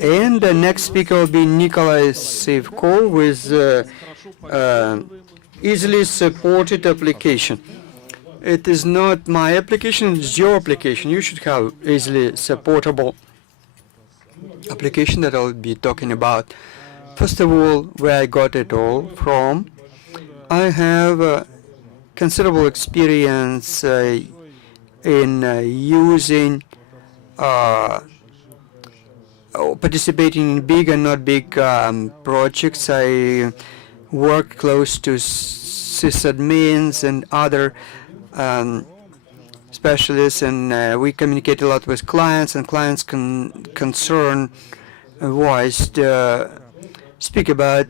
And the next speaker will be Nikolay Sivko with easily supported application. It is not my application, it's your application. You should have easily supportable application that I'll be talking about. First of all, where I got it all from, I have considerable experience in using participating in big and not big projects. I work close to sysadmins and other specialists, and we communicate a lot with clients, and clients can concern voiced speak about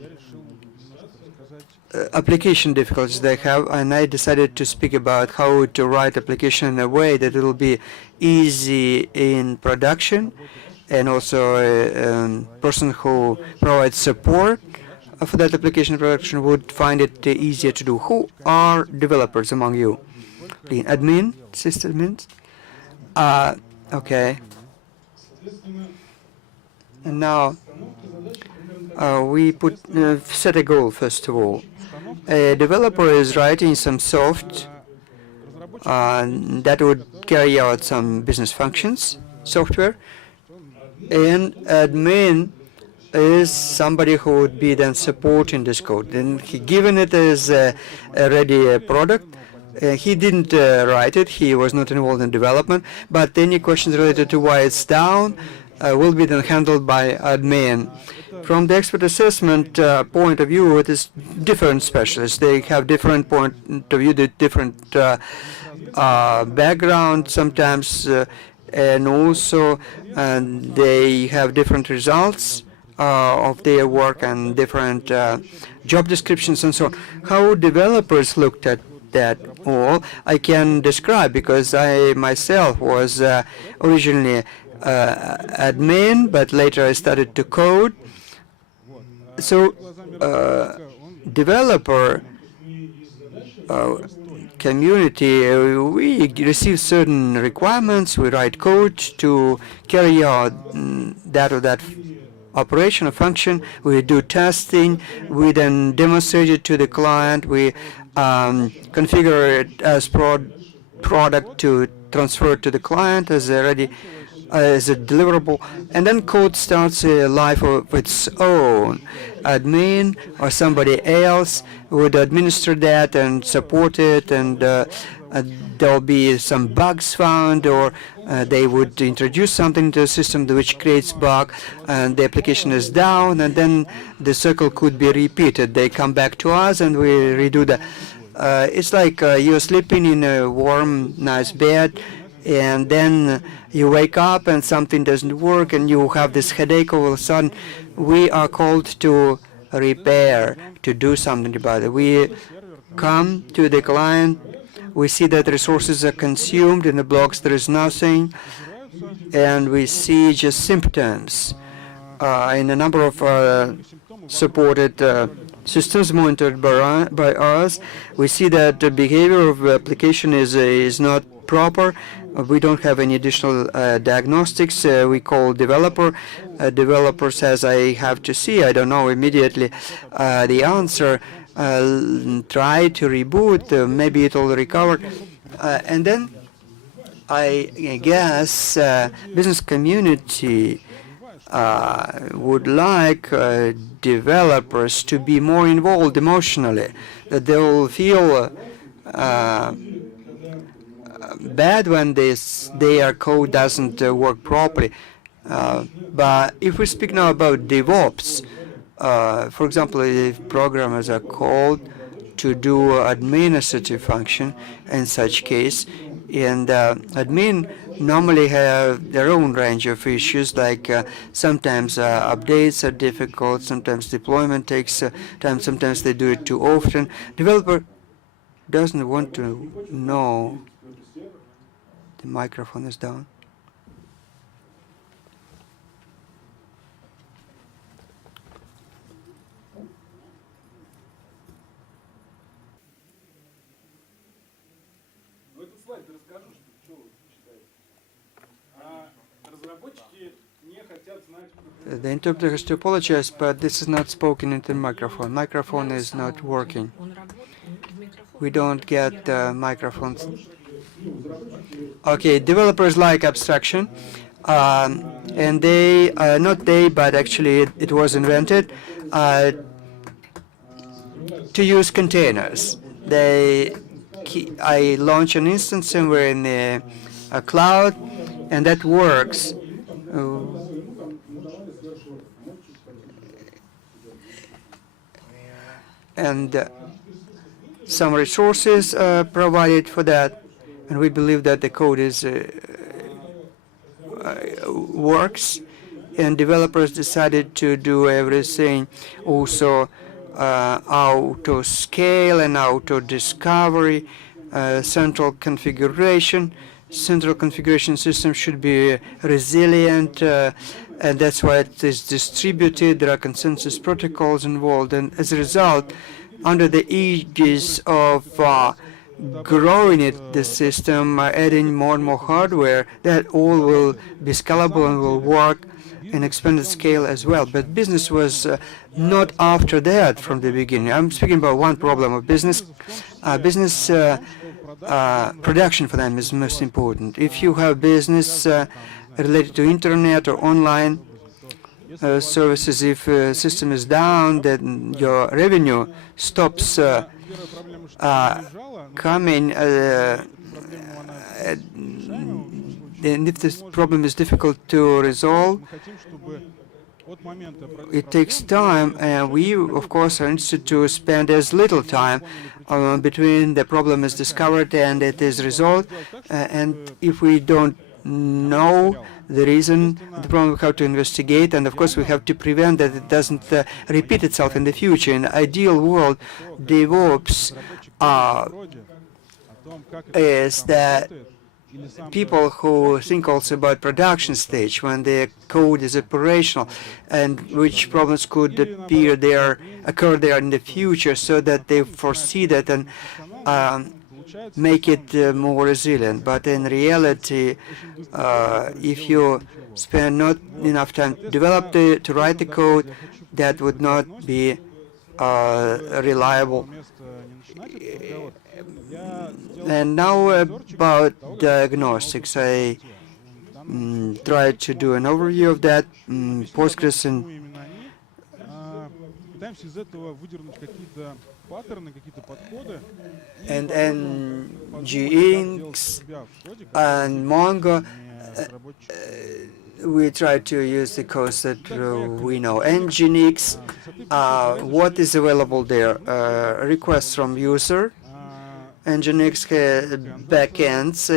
application difficulties they have, and I decided to speak about how to write application in a way that it will be easy in production, and also a person who provides support for that application in production would find it easier to do. Who are developers among you? Admin, sysadmins? Okay. And now we set a goal, first of all. A developer is writing some software that would carry out some business functions, software, and admin is somebody who would be then supporting this code. Then given it as a ready product, he didn't write it, he was not involved in development, but any questions related to why it's down will be then handled by admin. From the expert assessment point of view, it is different specialists. They have different point of view, different background sometimes, and also they have different results of their work and different job descriptions and so on. How developers looked at that all, I can describe, because I myself was originally admin, but later I started to code. So developer community, we receive certain requirements, we write code to carry out that operation or function, we do testing, we then demonstrate it to the client, we configure it as product to transfer to the client as a deliverable, and then code starts a life of its own. Admin or somebody else would administer that and support it, and there'll be some bugs found, or they would introduce something to the system which creates bug, and the application is down, and then the circle could be repeated. They come back to us, and we redo that. It's like you're sleeping in a warm, nice bed, and then you wake up and something doesn't work, and you have this headache all of a sudden. We are called to repair, to do something about it. We come to the client, we see that resources are consumed, in the blocks there is nothing, and we see just symptoms. In a number of supported systems monitored by us, we see that the behavior of the application is not proper. We don't have any additional diagnostics. We call developer. Developer says, I have to see, I don't know immediately the answer. Try to reboot, maybe it will recover. And then I guess business community would like developers to be more involved emotionally, that they will feel bad when their code doesn't work properly. But if we speak now about DevOps, for example, if programmers are called to do administrative function in such case, and admin normally have their own range of issues, like sometimes updates are difficult, sometimes deployment takes time, sometimes they do it too often. Developer doesn't want to know. The microphone is down. The interpreter has to apologize, but this is not spoken into the microphone. Microphone is not working. We don't get microphones. Okay, developers like abstraction, and they, not they, but actually it was invented to use containers. I launch an instance somewhere in the cloud, and that works. And some resources provided for that, and we believe that the code is works. And developers decided to do everything, also auto scale and auto discovery, central configuration. Central configuration system should be resilient, and that's why it is distributed. There are consensus protocols involved, and as a result, under the aegis of growing the system, adding more and more hardware, that all will be scalable and will work in expanded scale as well. But business was not after that from the beginning. I'm speaking about one problem of business. Production for them is most important. If you have business related to internet or online services, if a system is down, then your revenue stops coming. And if this problem is difficult to resolve, it takes time, and we, of course, are interested to spend as little time between the problem is discovered and it is resolved. And if we don't know the reason, the problem, we have to investigate, and of course we have to prevent that it doesn't repeat itself in the future. In the ideal world, DevOps is that people who think also about production stage when the code is operational and which problems could occur there in the future, so that they foresee that and make it more resilient. But in reality, if you spend not enough time to develop to write the code, that would not be reliable. And now about diagnostics. I tried to do an overview of that. Postgres and nginx and Mongo. We try to use the codes that we know. nginx, what is available there? Requests from user. nginx backends,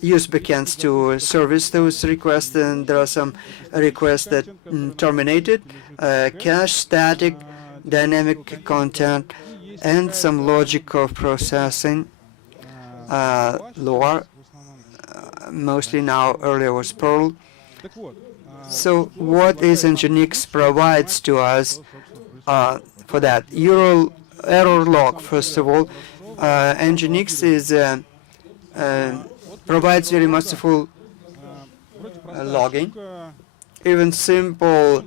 use backends to service those requests, and there are some requests that terminated, cache, static, dynamic content, and some logic of processing, Lua, mostly now, earlier was Perl. So what is nginx provides to us for that? Error log, first of all. nginx provides very masterful logging. Even simple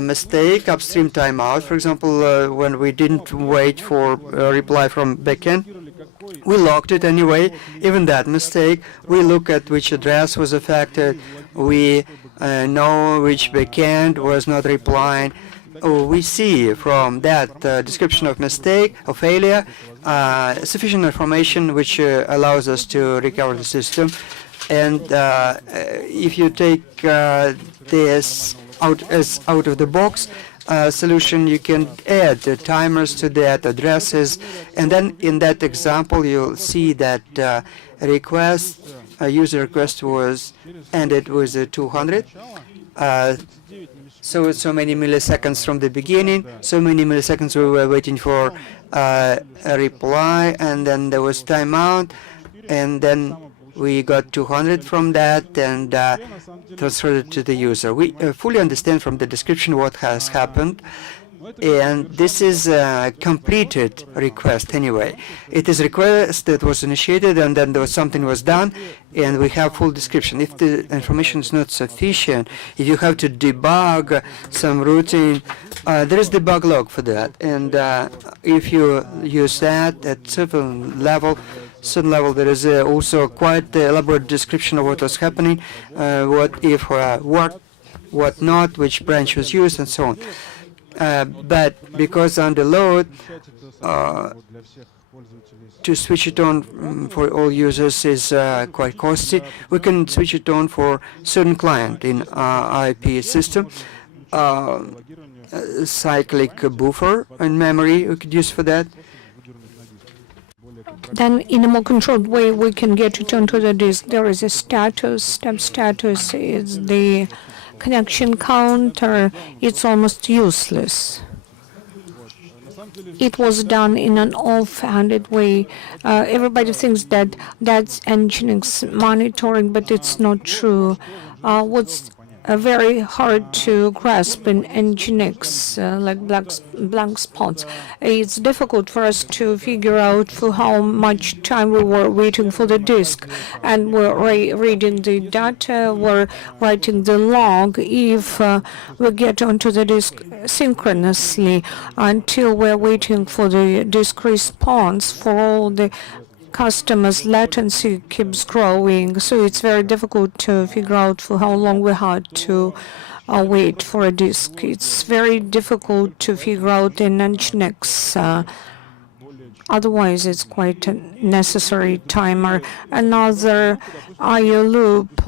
mistake, upstream timeout, for example, when we didn't wait for a reply from backend, we logged it anyway. Even that mistake, we look at which address was affected, we know which backend was not replying. We see from that description of mistake, of failure, sufficient information which allows us to recover the system. And if you take this out of the box solution, you can add the timers to that, addresses, and then in that example you'll see that user request was ended with 200. So many milliseconds from the beginning, so many milliseconds we were waiting for a reply, and then there was timeout, and then we got 200 from that and transferred it to the user. We fully understand from the description what has happened, And this is a completed request anyway. It is a request that was initiated and then something was done, and we have full description. If the information is not sufficient, if you have to debug some routine, there is debug log for that. And if you use that at certain level, there is also quite elaborate description of what was happening, what if worked, what not, which branch was used, and so on. But because under load, to switch it on for all users is quite costly, we can switch it on for certain client in our IP system. Cyclic buffer and memory we could use for that. Then in a more controlled way, we can get it onto the disk. There is a status. Step status is the connection counter. It's almost useless. It was done in an offhanded way. Everybody thinks that that's nginx monitoring, but it's not true. What's very hard to grasp in nginx, like blank spots. It's difficult for us to figure out for how much time we were waiting for the disk, and we're reading the data, we're writing the log if we get onto the disk synchronously until we're waiting for the disk response. For all the customers, latency keeps growing, so it's very difficult to figure out for how long we had to wait for a disk. It's very difficult to figure out in nginx. Otherwise, it's quite a necessary timer. Another IO loop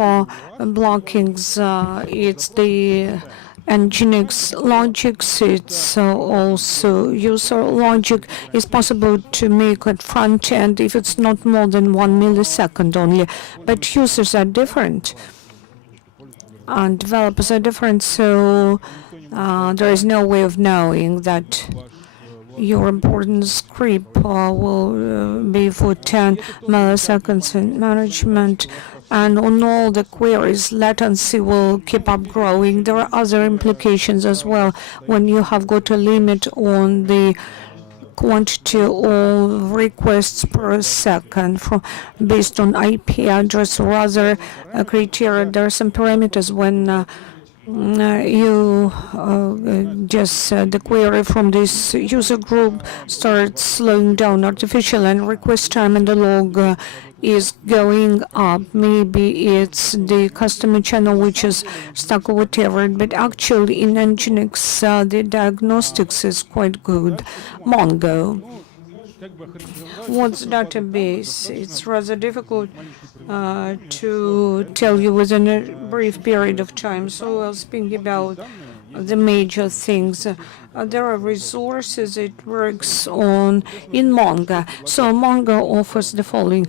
blockings, it's the nginx logics. It's also user logic. It's possible to make at front end if it's not more than 1 millisecond only. But users are different and developers are different, so there is no way of knowing that your important script will be for 10 milliseconds in management. And on all the queries, latency will keep up growing. There are other implications as well when you have got a limit on the quantity of requests per second based on IP address or other criteria. There are some parameters when you just the query from this user group starts slowing down artificial, and request time in the log is going up. Maybe it's the customer channel which is stuck or whatever, but actually in nginx the diagnostics is quite good. Mongo. What's database? It's rather difficult to tell you within a brief period of time, so I'll speak about the major things. There are resources it works on in Mongo. So Mongo offers the following.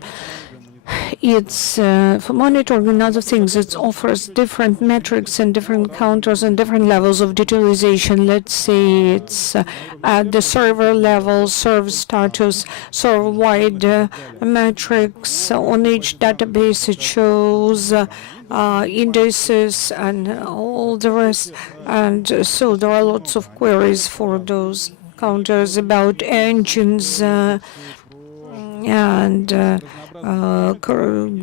It's for monitoring and other things. It offers different metrics and different counters and different levels of digitalization. Let's say it's at the server level, server status, server-wide metrics. On each database, it shows indices and all the rest. And so there are lots of queries for those counters about engines and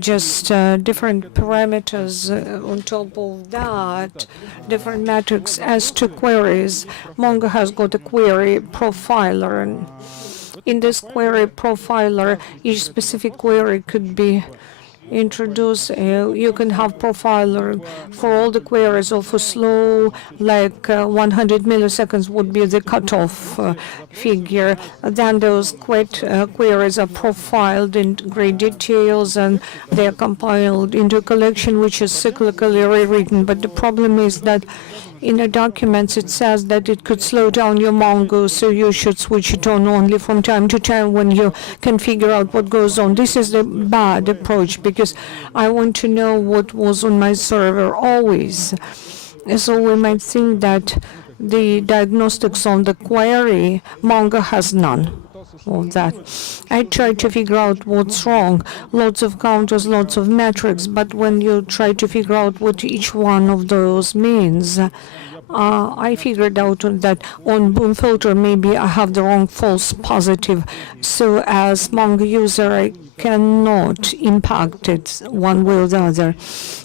just different parameters on top of that, different metrics. As to queries, Mongo has got a query profiler, and in this query profiler, each specific query could be introduced. You can have profiler for all the queries, or for slow, like 100 milliseconds would be the cutoff figure. Then those queries are profiled in great details, and they are compiled into a collection which is cyclically rewritten. But the problem is that in the documents it says that it could slow down your Mongo, so you should switch it on only from time to time when you can figure out what goes on. This is the bad approach, because I want to know what was on my server always. So we might think that the diagnostics on the query, Mongo has none of that. I try to figure out what's wrong. Lots of counters, lots of metrics, but when you try to figure out what each one of those means, I figured out that on boom filter maybe I have the wrong false positive. So as Mongo user, I cannot impact it one way or the other.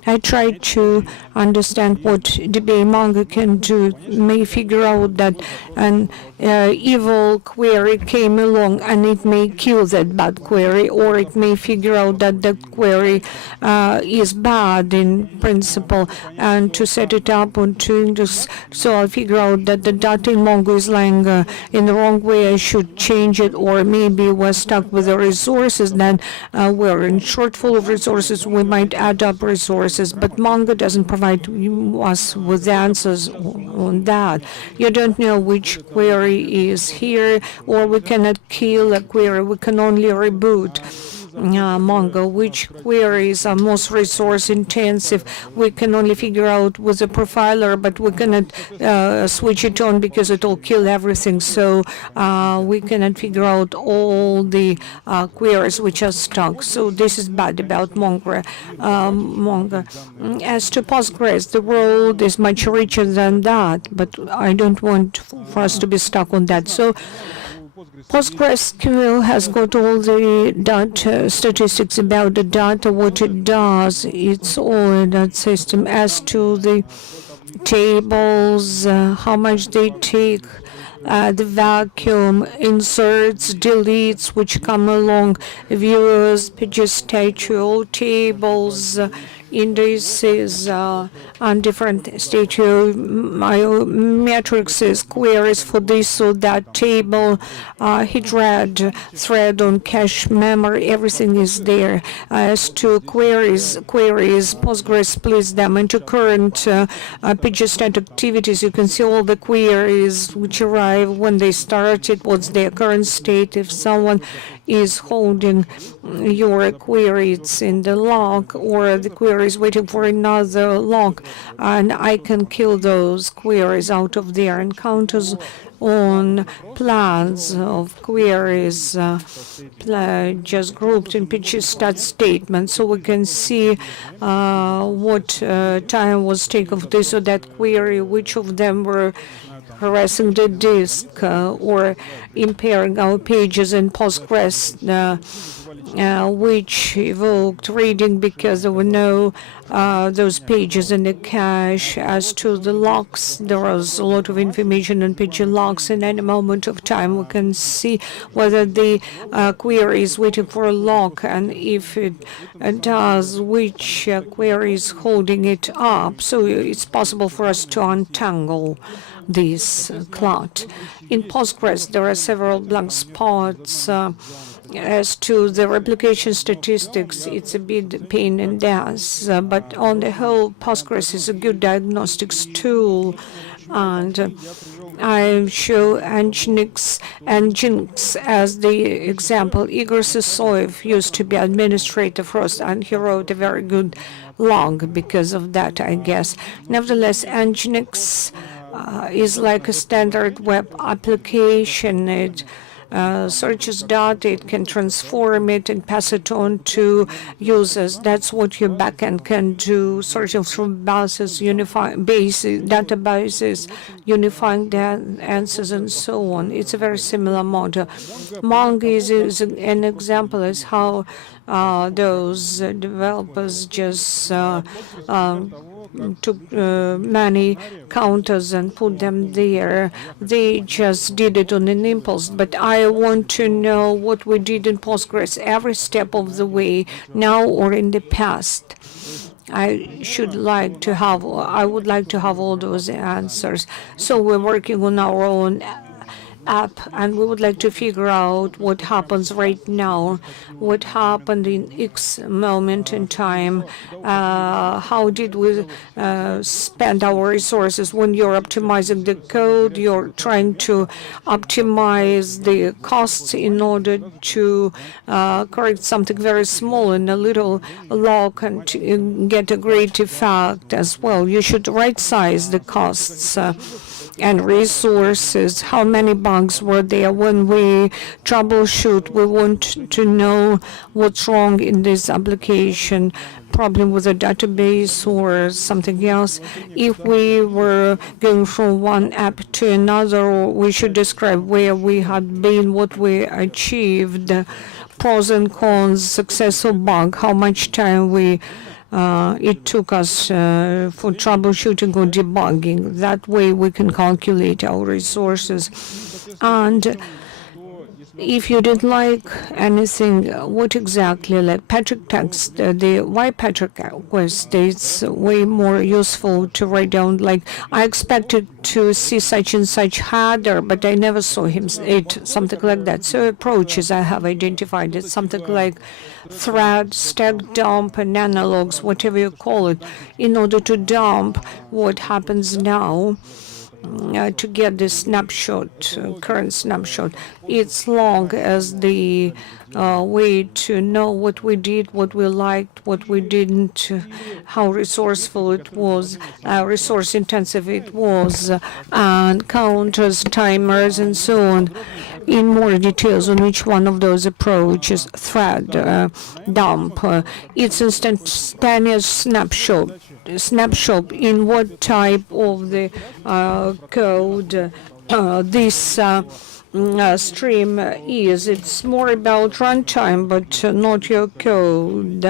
I tried to understand what DBA Mongo can do. May figure out that an evil query came along and it may kill that bad query, or it may figure out that the query is bad in principle, and to set it up on to just so I'll figure out that the data in Mongo is lying in the wrong way. I should change it, or maybe we're stuck with the resources. Then we're in shortfall of resources. We might add up resources, but Mongo doesn't provide us with answers on that. You don't know which query is here, or we cannot kill a query. We can only reboot Mongo, which queries are most resource intensive. We can only figure out with a profiler, but we cannot switch it on because it will kill everything. So we cannot figure out all the queries which are stuck. So this is bad about Mongo. As to Postgres, the world is much richer than that, but I don't want for us to be stuck on that. So PostgreSQL has got all the data statistics about the data, what it does. It's all in that system. As to the tables, how much they take, the vacuum, inserts, deletes, which come along, viewers, pages, statue, all tables, indices on different statue, matrices, queries for this or that table, hit read, thread on cache memory, everything is there. As to queries, Postgres splits them into current pages stat activities. You can see all the queries which arrive, when they started, what's their current state. If someone is holding your query, it's in the log, or the query is waiting for another log, and I can kill those queries out of there. And counters on plans of queries just grouped in pages stat statement, so we can see what time was taken for this or that query, which of them were harassing the disk or impairing our pages in Postgres, which evoked reading because there were no those pages in the cache. As to the locks, there was a lot of information on page locks. In any moment of time, we can see whether the query is waiting for a lock, and if it does, which query is holding it up. So it's possible for us to untangle this clot. In Postgres, there are several blank spots. As to the replication statistics, it's a bit pain in the ass, but on the whole, Postgres is a good diagnostics tool. And I show nginx as the example. Igor Sisoyev used to be administrator first, and he wrote a very good log because of that, I guess. Nevertheless, nginx is like a standard web application. It searches data, it can transform it and pass it on to users. That's what your backend can do, searching through bases, databases, unifying the answers, and so on. It's a very similar model. Mongo is an example as how those developers just took many counters and put them there. They just did it on an impulse. But I want to know what we did in Postgres every step of the way, now or in the past. I would like to have all those answers. So we're working on our own app, and we would like to figure out what happens right now, what happened in X moment in time, how did we spend our resources. When you're optimizing the code, you're trying to optimize the costs in order to correct something very small in a little log and to get a great effect as well. You should right size the costs. and resources. How many bugs were there? When we troubleshoot, we want to know what's wrong in this application, problem with a database or something else. If we were going from one app to another, we should describe where we had been, what we achieved, pros and cons, success or bug, how much time it took us for troubleshooting or debugging. That way we can calculate our resources. And if you didn't like anything, what exactly, like Patrick text, the why Patrick request, it's way more useful to write down, like, I expected to see such and such header, but I never saw him, something like that. So approaches I have identified, it's something like thread, stack dump, and analogs, whatever you call it, in order to dump what happens now. To get the snapshot, current snapshot. It's long as the way to know what we did, what we liked, what we didn't, how resourceful it was, resource intensive it was, and counters, timers, and so on. In more details on each one of those approaches, thread, dump, it's instantaneous snapshot in what type of the code this stream is. It's more about runtime, but not your code.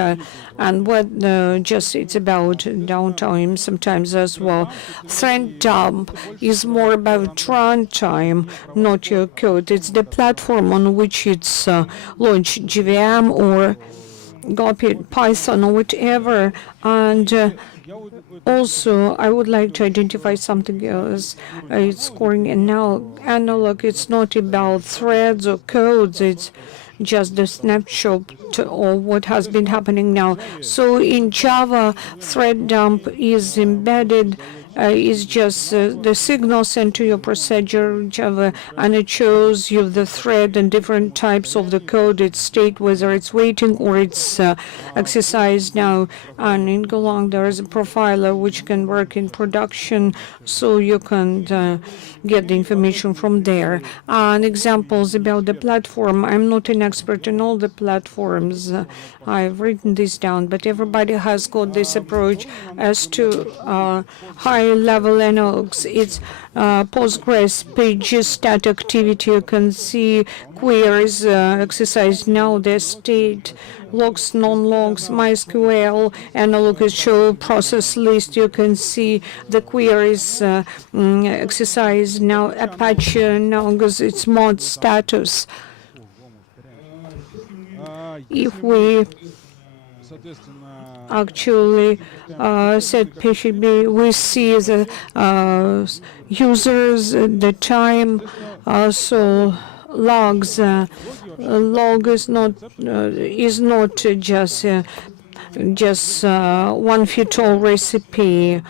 And what just it's about downtime sometimes as well. Thread dump is more about runtime, not your code. It's the platform on which it's launched, JVM or Python or whatever. And also, I would like to identify something else. It's scoring analog. It's not about threads or codes. It's just the snapshot of what has been happening now. So in Java, thread dump is embedded. Is just the signal sent to your procedure Java, and it shows you the thread and different types of the code, its state, whether it's waiting or it's exercised now. And in Golang, there is a profiler which can work in production, so you can get the information from there. And examples about the platform. I'm not an expert in all the platforms. I've written this down, but everybody has got this approach as to high-level analogs. It's Postgres, pages, stat activity. You can see queries exercised now, their state, logs, non-logs, MySQL, analog is show process list. You can see the queries exercised now, Apache now because it's mod status. If we actually set PHP, we see the users, the time, so logs. Log is not just one-fit-all recipe.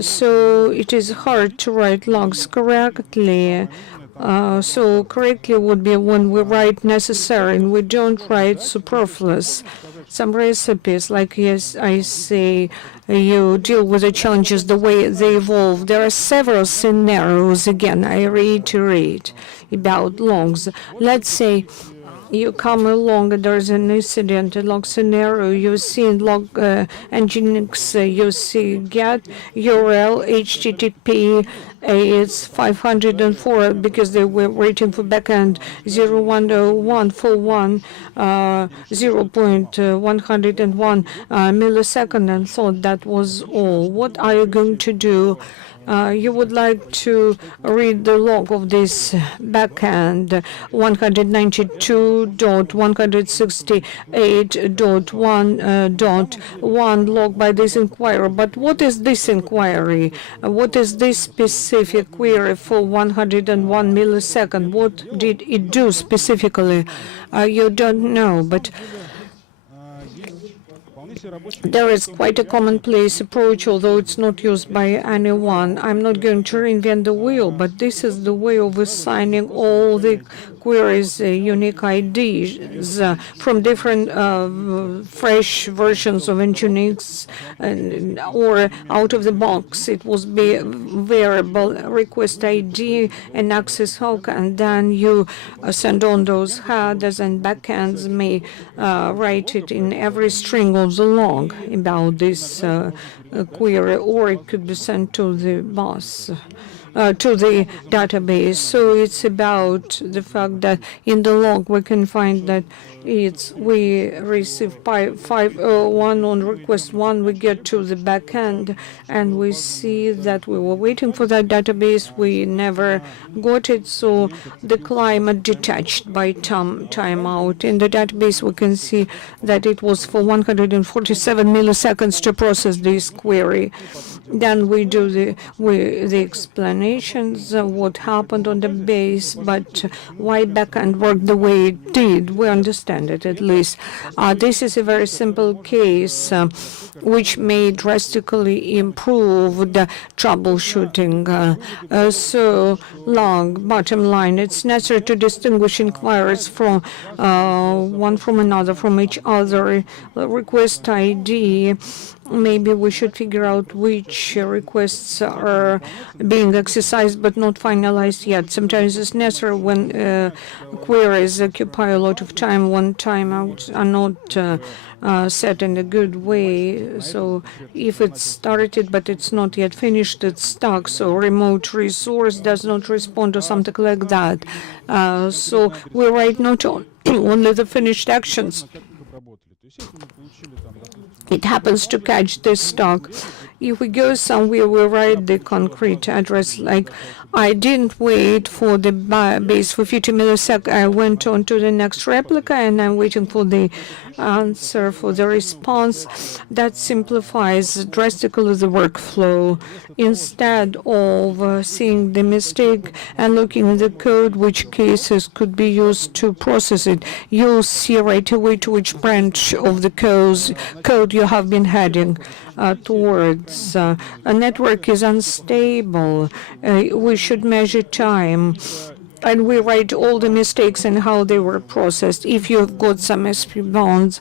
So it is hard to write logs correctly. So correctly would be when we write necessary and we don't write superfluous. Some recipes, like yes, I say, you deal with the challenges the way they evolve. There are several scenarios, again, I reiterate, about logs. Let's say you come along and there's an incident, a log scenario, you see in log nginx, you see get URL HTTP, it's 504 because they were waiting for backend 010141 0.101 millisecond and thought that was all. What are you going to do? You would like to read the log of this backend 192.168.1.1 log by this inquiry. But what is this inquiry? What is this specific query for 101 millisecond? What did it do specifically? You don't know, but there is quite a commonplace approach, although it's not used by anyone. I'm not going to reinvent the wheel, but this is the way of assigning all the queries unique IDs from different fresh versions of nginx, or out of the box. It was be variable request ID and access hook, and then you send on those headers, and backends may write it in every string of the log about this query, or it could be sent to the boss. To the database. So it's about the fact that in the log we can find that we receive 501 on request 1, we get to the backend, and we see that we were waiting for that database, we never got it, so the client detached by timeout. In the database we can see that it was for 147 milliseconds to process this query. Then we do the explanations of what happened on the base, but why backend worked the way it did. We understand it, at least. This is a very simple case which may drastically improve the troubleshooting. So log, bottom line, it's necessary to distinguish inquiries from one from another, from each other. Request ID, maybe we should figure out which requests are being exercised but not finalized yet. Sometimes it's necessary when queries occupy a lot of time, when timeouts are not set in a good way. So if it's started but it's not yet finished, it's stuck. So remote resource does not respond or something like that. So we write not only the finished actions. It happens to catch this stock. If we go somewhere, we write the concrete address, like I didn't wait for the base for 50 milliseconds. I went on to the next replica, and I'm waiting for the answer, for the response. That simplifies drastically the workflow. Instead of seeing the mistake and looking at the code, which cases could be used to process it, you'll see right away to which branch of the code you have been heading towards. A network is unstable. We should measure time, and we write all the mistakes and how they were processed. If you've got some SP bounds,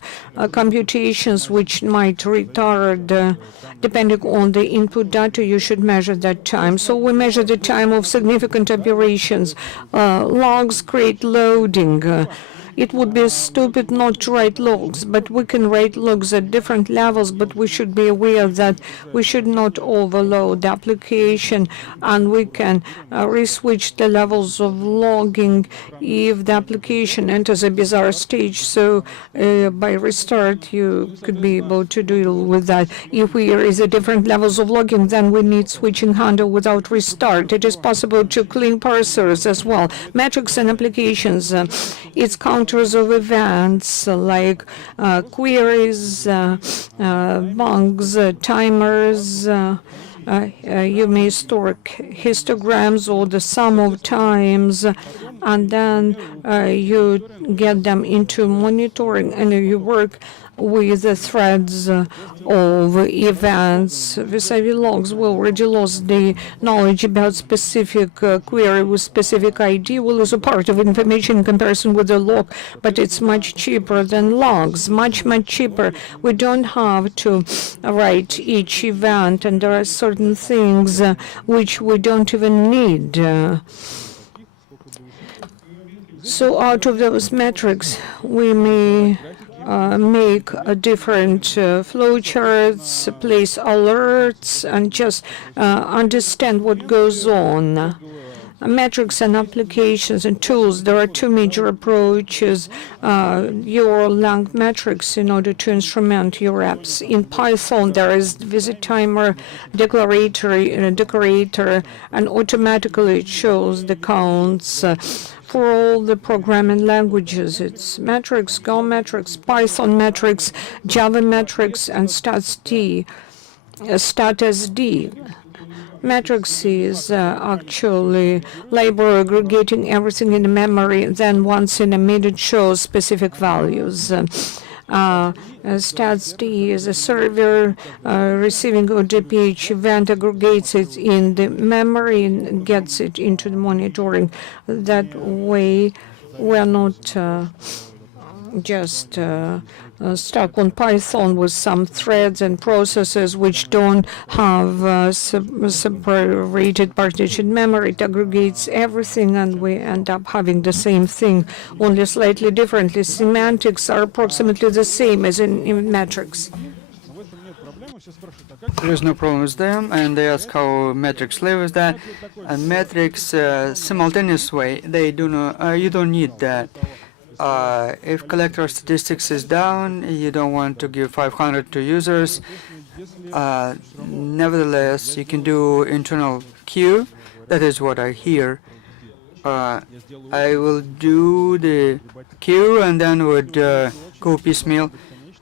computations which might retard, depending on the input data, you should measure that time. So we measure the time of significant operations. Logs create loading. It would be stupid not to write logs, but we can write logs at different levels, but we should be aware that we should not overload the application, and we can reswitch the levels of logging if the application enters a bizarre stage. So by restart, you could be able to deal with that. If there is a different levels of logging, then we need switching handle without restart. It is possible to clean parsers as well. Metrics and applications, it's counters of events like queries, bugs, timers. You may store histograms or the sum of times, and then you get them into monitoring, and you work with the threads of events. Vis-a-vis logs, we already lost the knowledge about specific query with specific ID. Well, is a part of information in comparison with the log, but it's much cheaper than logs, much cheaper. We don't have to write each event, and there are certain things which we don't even need. So out of those metrics, we may make different flowcharts, place alerts, and just understand what goes on. Metrics and applications and tools, there are two major approaches. Your lang metrics in order to instrument your apps. In Python, there is visit timer, decorator, and automatically it shows the counts. For all the programming languages, it's metrics, Go metrics, Python metrics, Java metrics, and statsd. Metrics is actually label aggregating everything in the memory, then once in a minute shows specific values. statsd is a server receiving ODPH event, aggregates it in the memory and gets it into the monitoring. That way we're not just stuck on Python with some threads and processes which don't have separated partition memory. It aggregates everything, and we end up having the same thing, only slightly differently. Semantics are approximately the same as in metrics. There is no problem with them, and they ask how metrics live with that. And metrics simultaneous way, they do not. You don't need that. If collector statistics is down, you don't want to give 500 to users. Nevertheless, you can do internal queue. That is what I hear. I will do the queue and then would go piecemeal,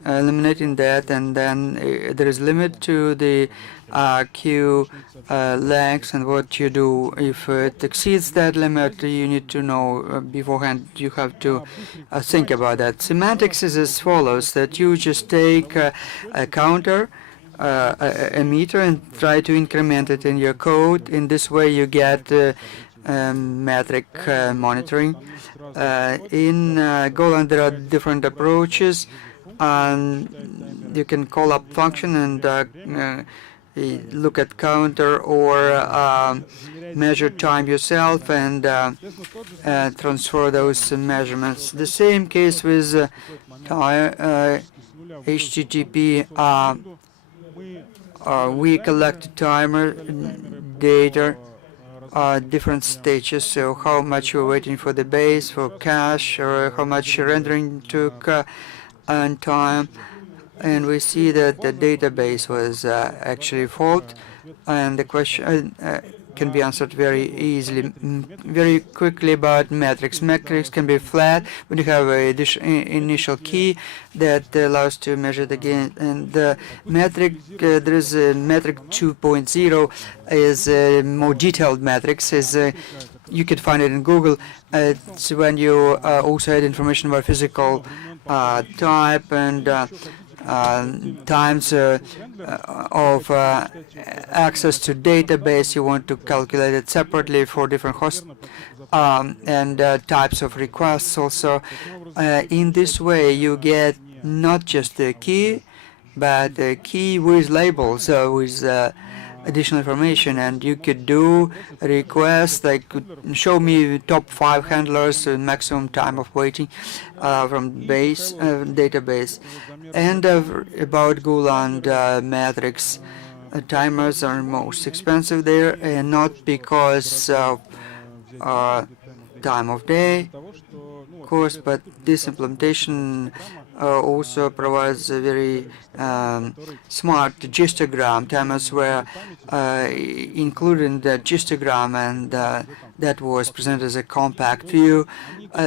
eliminating that, and then there is limit to the queue length and what you do. If it exceeds that limit, you need to know beforehand. You have to think about that. Semantics is as follows: that you just take a counter, a meter, and try to increment it in your code. In this way, you get metric monitoring. In Golang, there are different approaches. And you can call up function and look at counter or measure time yourself and transfer those measurements. The same case with HTTP. We collect timer data, different stages, so how much you're waiting for the base, for cache, or how much rendering took and time, and we see that the database was actually fault, and the question can be answered very easily, very quickly about metrics. Metrics can be flat when you have an initial key that allows to measure it again. And the metric, there is a metric 2.0 is more detailed metrics. Is you can find it in Google. It's when you also add information about physical type and times of access to database. You want to calculate it separately for different hosts and types of requests also. In this way, you get not just the key, but the key with labels, with additional information, and you could do requests like show me top 5 handlers and maximum time of waiting from base database. And about Golang metrics, timers are most expensive there, and not because of time of day, of course, but this implementation also provides a very smart histogram. Timers were included in the histogram, and that was presented as a compact view.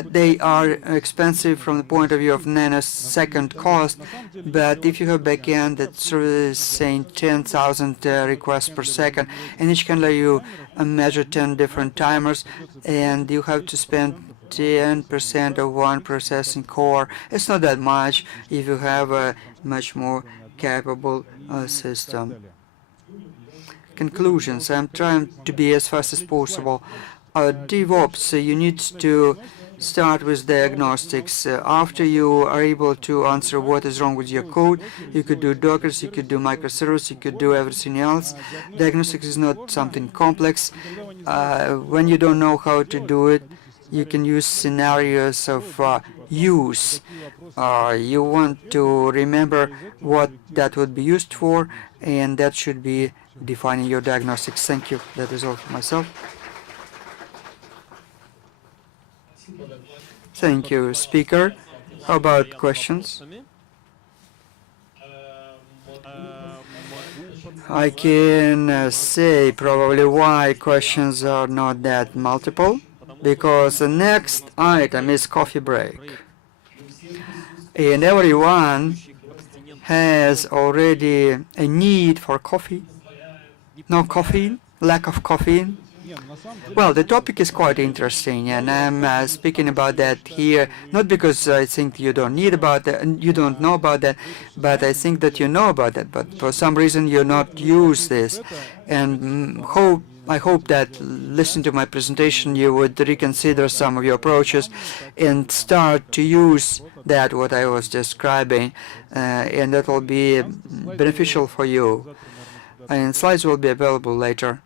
They are expensive from the point of view of nanosecond cost, but if you have backend that's saying 10,000 requests per second, and each can let you measure 10 different timers, and you have to spend 10% of one processing core. It's not that much if you have a much more capable system. Conclusions. I'm trying to be as fast as possible. DevOps, you need to start with diagnostics. After you are able to answer what is wrong with your code, you could do Dockers, you could do microservices, you could do everything else. Diagnostics is not something complex. When you don't know how to do it, you can use scenarios of use. You want to remember what that would be used for, and that should be defining your diagnostics. Thank you. That is all for myself. Thank you, speaker. How about questions? I can say probably why questions are not that multiple, because the next item is coffee break. And everyone has already a need for coffee. No caffeine, lack of caffeine. Well, the topic is quite interesting, and I'm speaking about that here not because I think you don't need about that, you don't know about that, but I think that you know about that. But for some reason, you not use this, and I hope that listening to my presentation, you would reconsider some of your approaches and start to use that what I was describing, and that will be beneficial for you. And slides will be available later.